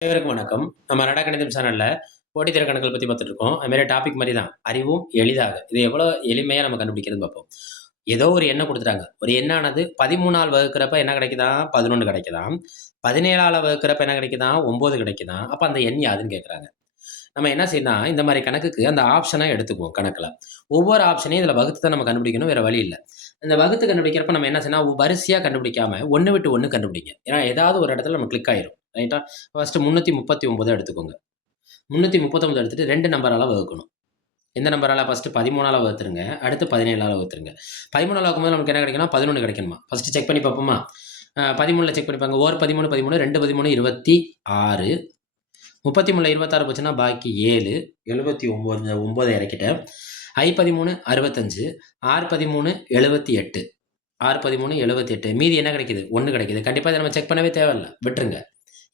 அனைவருக்கும் வணக்கம். நம்ம அரடா கணிதம் சேனல்ல போட்டித் தேர்வு கணக்குகள் பத்தி பார்த்துட்டு இருக்கோம். அது மாரி டாபிக் மாரி தான். அறிவும் எளிதாக. இது எவ்வளோ எளிமையா நம்ம கண்டுபிடிக்கிறதுன்னு பார்ப்போம். ஏதோ ஒரு எண்ண குடுத்துட்டாங்க. ஒரு எண்ணானது 13ஆல் வகுக்கிறப்ப என்ன கிடைக்குதாம்? 11 கிடைக்குதாம். 17ஆல வகுக்கிறப்ப என்ன கிடைக்குதாம்? 9 கிடைக்குதாம். அப்ப அந்த எண் யாதுன்னு கேட்கறாங்க. நம்ம என்ன செய்யணும்னா, இந்த மாரி கணக்குக்கு அந்த ஆப்ஷனா எடுத்துக்குவோம் கணக்குல. ஒவ்வொரு ஆப்ஷனையும் இதுல வகுத்து தான் நம்ம கண்டுபிடிக்கணும். வேற வழி இல்ல. இந்த வகுத்து கண்டுபிடிக்கிறப்ப நம்ம என்ன செய்யணும், வரிசையா கண்டுபிடிக்காம 1 விட்டு 1 கண்டுபிடிங்க. ஏன்னா, ஏதாவது ஒரு இடத்துல நம்ம கிளிக் ஆயிரும். ரைட்டா? ஃபர்ஸ்ட்டு 339 எடுத்துக்கோங்க. 339 எடுத்துட்டு 2 நம்பரால வகுக்கணும். எந்த நம்பரால? ஃபர்ஸ்ட்டு 13ஆல வகுத்துருங்க. அடுத்து 17ஆல வகுத்துருங்க. 13ஆல வகுக்கும்போது நமக்கு என்ன கிடைக்கும்னா, 11 கிடைக்கணுமா? ஃபர்ஸ்ட்டு செக் பண்ணி பார்ப்போமா? 13ல செக் பண்ணி பாருங்க. 1 13 13 2 13 26 33ல 26 போச்சுன்னா பாக்கி 7 79 9 இறக்கிட்டேன். I 13 65 R 13 78 R 13 78 மீதி என்ன கிடைக்குது? 1 கிடைக்குது. கண்டிப்பா இத நம்ம செக் பண்ணவே தேவையில்ல. விட்டுருங்க.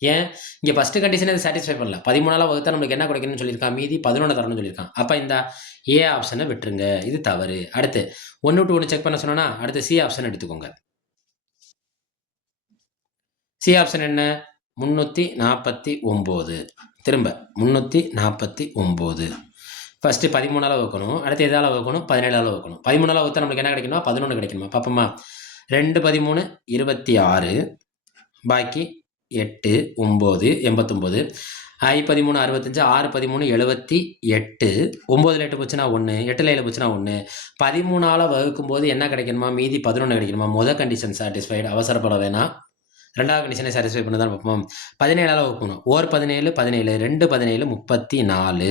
ஏன்? இங்க ஃபர்ஸ்ட் கண்டிஷனே இத சாட்டிஸ்ஃபை பண்ணல. 13ஆல வகுத்தா நமக்கு என்ன கிடைக்கணும்னு சொல்லியிருக்கான்? மீதி 11 தரணும்னு சொல்லியிருக்கான். அப்ப இந்த ஏ ஆப்ஷன விட்டுருங்க. இது தவறு. அடுத்து 1 விட்டு 1 செக் பண்ண சொன்னனா, அடுத்து சி ஆப்ஷன் எடுத்துக்கோங்க. சி ஆப்ஷன் என்ன? 349. திரும்ப 349. ஃபர்ஸ்ட்டு 13ஆல வகுக்கணும். அடுத்து எதால வகுக்கணும்? 17ஆல வகுக்கணும். 13ஆல வகுத்தா நமக்கு என்ன கிடைக்கணுமா? 11 கிடைக்கணுமா? பார்ப்போமா? 2 13 26 பாக்கி 8 9 89 I 13 65 6 13 78 9ல 8 போச்சுன்னா 1 8ல 7 போச்சுன்னா 1 13ஆல வகுக்கும்போது என்ன கிடைக்கணுமா? மீதி 11 கிடைக்கணுமா? Condition satisfied. அவசரப்பட வேணாம். 2வது கண்டிஷனை சாட்டிஸ்ஃபை பண்ண பார்ப்போம். 17ஆல வகுக்கணும். 17 17 2 17 34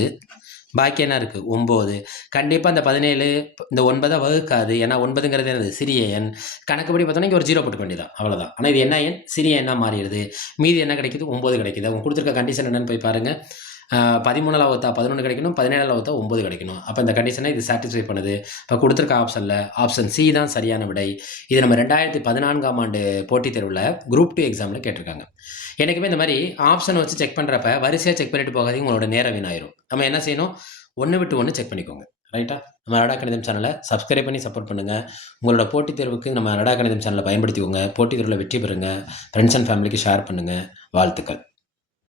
பாக்கி என்ன இருக்கு? 9. கண்டிப்பா இந்த 17 இந்த 9 வகுக்காது. ஏன்னா 9ங்கிறது என்னது? சிறிய எண். கணக்குப்படி பார்த்தோம்னா இங்க ஒரு 0 போட்டுக்க வேண்டியதுதான். அவ்வளவுதான். ஆனா இது என்ன எண்? சிறிய எண்ணா மாறிடுது. மீதி என்ன கிடைக்குது? 9 கிடைக்குது. அவங்க குடுத்திருக்க கண்டிஷன் என்னன்னு போய் பாருங்க. 13ஆல வகுத்தா 11 கிடைக்கணும். 17ஆல வகுத்தா 9 கிடைக்கணும். அப்ப இந்த கண்டிஷனை இது சாட்டிஸ்ஃபை பண்ணுது. இப்ப குடுத்திருக்க ஆப்ஷன்ல ஆப்ஷன் சி தான் சரியான விடை. இது நம்ம 2014ஆம் ஆண்டு போட்டித் தேர்வுல குரூப் 2 எக்ஸாம்ல கேட்டிருக்காங்க. என்னைக்குமே இந்த மாரி ஆப்ஷன் வச்சு செக் பண்றப்ப வரிசையா செக் பண்ணிட்டு போகாதீங்க. உங்களோட நேரம் வீணாயிரும். நம்ம என்ன செய்யணும்? 1 விட்டு 1 செக் பண்ணிக்கோங்க. ரைட்டா? நம்ம அரடா கணிதம் சேனல சப்ஸ்கிரைப் பண்ணி சப்போர்ட் பண்ணுங்க. உங்களோட போட்டித் தேர்வுக்கு நம்ம அரடா கணிதம் சேனல பயன்படுத்திக்கோங்க. போட்டித் தேர்வுல வெற்றி பெறுங்க. ஃபிரெண்ட்ஸ் அண்ட் ஃபேமிலிக்கு ஷேர் பண்ணுங்க. வாழ்த்துக்கள்.